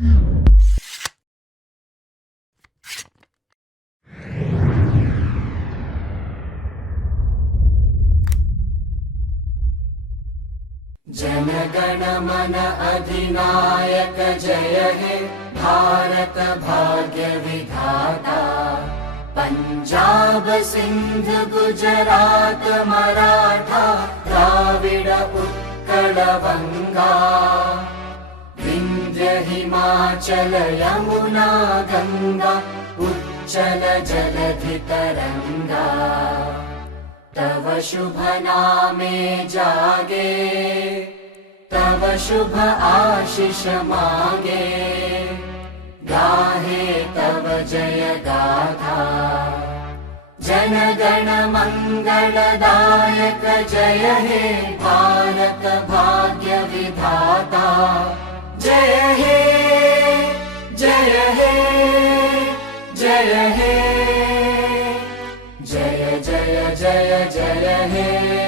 जनगण मन अधिनायक जय हे भारत भाग्य विधाता। पंजाब सिंध गुजरात मराठा द्राविड उत्कल बंगा। विंध्य हिमाचल यमुना गंगा उच्चल जलधि तरंगा। तव शुभ नामे जागे तव शुभ आशीष मागे। गाहे तव जय गाथा जन गण मंगलदायक जय हे भारत भाग्य विधाता। जय हे जय हे जय हे जय जय जय जय हे।